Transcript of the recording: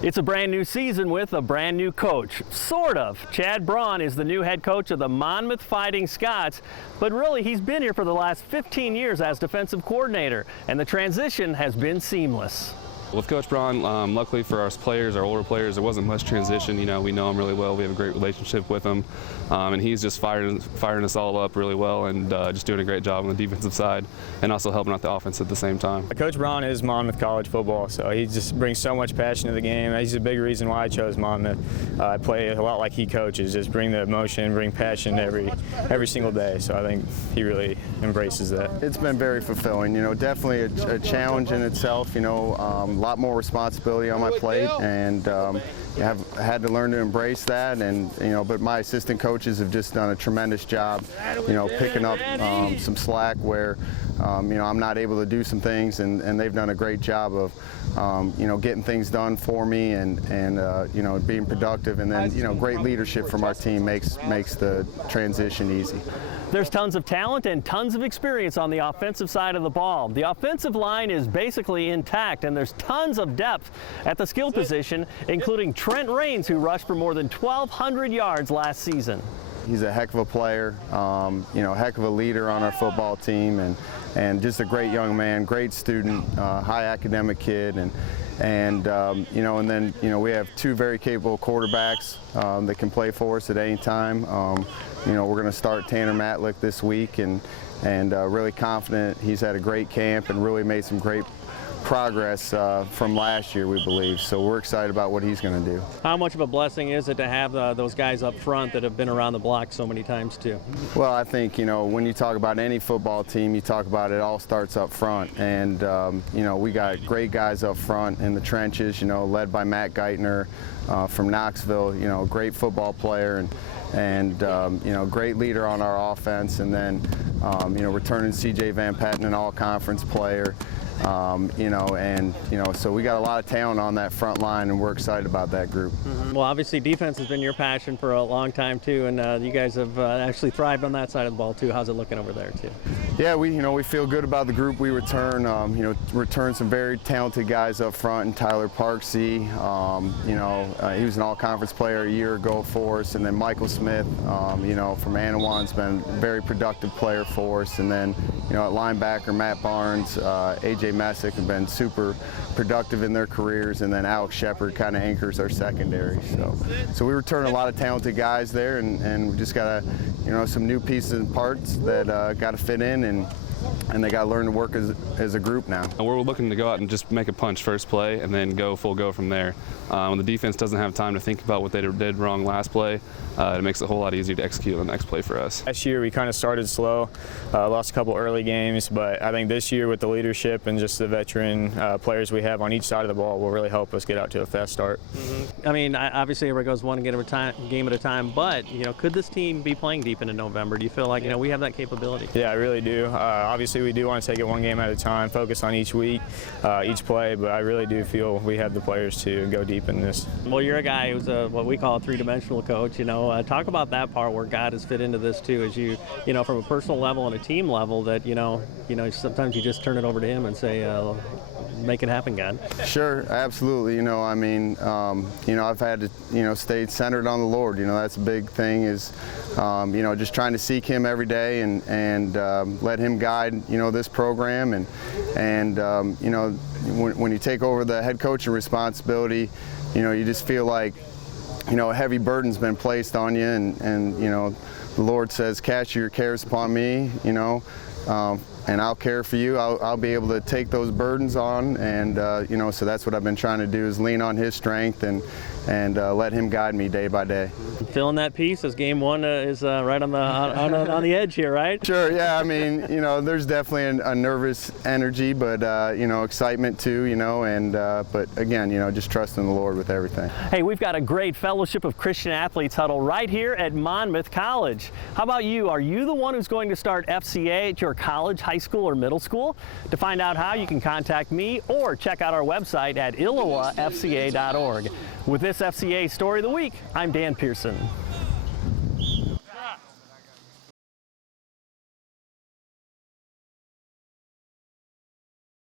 It's a brand new season with a brand new coach. Sort of. Chad Braun is the new head coach of the Monmouth Fighting Scots, but really he's been here for the last 15 years as defensive coordinator, and the transition has been seamless. With Coach Braun, luckily for our players, our older players, there wasn't much transition. You know, we know him really well. We have a great relationship with him, and he's just firing us all up really well, and just doing a great job on the defensive side, and also helping out the offense at the same time. Coach Braun is Monmouth College football, so he just brings so much passion to the game. He's a big reason why I chose Monmouth. I play a lot like he coaches, just bring the emotion, bring passion every single day. So I think he really embraces that. It's been very fulfilling. You know, definitely a challenge in itself. You know. A lot more responsibility on my plate, and have had to learn to embrace that. And but my assistant coaches have just done a tremendous job, picking up some slack where I'm not able to do some things, and they've done a great job of getting things done for me, and being productive, and then great leadership from our team makes the transition easy. There's tons of talent and tons of experience on the offensive side of the ball. The offensive line is basically intact, and there's tons of depth at the skill position, including Trent Raines, who rushed for more than 1,200 yards last season. He's a heck of a player, heck of a leader on our football team, and just a great young man, great student, high academic kid, and then we have two very capable quarterbacks that can play for us at any time. We're going to start Tanner Matlick this week, and really confident. He's had a great camp and really made some great progress from last year, we believe. So we're excited about what he's going to do. How much of a blessing is it to have those guys up front that have been around the block so many times too? Well, I think when you talk about any football team, you talk about it all starts up front, and we got great guys up front in the trenches. Led by Matt Geithner from Knoxville. Great football player, and great leader on our offense, and then returning C.J. Van Patten, an all-conference player. So we got a lot of talent on that front line, and we're excited about that group. Well, obviously defense has been your passion for a long time too, and you guys have actually thrived on that side of the ball too. How's it looking over there too? Yeah, we feel good about the group we return. Return some very talented guys up front, and Tyler Parksey. He was an all-conference player a year ago for us, and then Michael Smith, from Anawan's been a very productive player for us, and then at linebacker Matt Barnes, AJ Messick have been super productive in their careers, and then Alex Shepard kind of anchors our secondary. So we return a lot of talented guys there, and we just got some new pieces and parts that got to fit in, and they got to learn to work as a group now. We're looking to go out and just make a punch first play and then go full go from there. When the defense doesn't have time to think about what they did wrong last play, it makes it a whole lot easier to execute on the next play for us. Last year we kind of started slow, lost a couple early games, but I think this year with the leadership and just the veteran players we have on each side of the ball will really help us get out to a fast start. I mean, obviously everybody goes one game at a time, but could this team be playing deep into November? Do you feel like we have that capability? Yeah, I really do. Obviously we do want to take it one game at a time, focus on each week, each play, but I really do feel we have the players to go deep in this. Well, you're a guy who's what we call a three-dimensional coach. Talk about that part where God has fit into this too, as you from a personal level and a team level, that sometimes you just turn it over to him and say, make it happen, God. Sure, absolutely. I've had to stay centered on the Lord. That's a big thing, is just trying to seek Him every day, and let Him guide this program, and when you take over the head coaching responsibility, you just feel like a heavy burden's been placed on you, and the Lord says, cast your cares upon me, and I'll care for you. I'll be able to take those burdens on, and so that's what I've been trying to do, is lean on His strength and let Him guide me day by day. Feeling that peace as game one is right on the edge here, right? Sure. Yeah. I mean, there's definitely a nervous energy, but excitement too. But again, just trusting the Lord with everything. Hey, we've got a great Fellowship of Christian Athletes huddle right here at Monmouth College. How about you? Are you the one who's going to start FCA at your college, high school, or middle school? To find out how, you can contact me or check out our website at ILLOWAFCA.org. With this FCA Story of the Week, I'm Dan Pearson.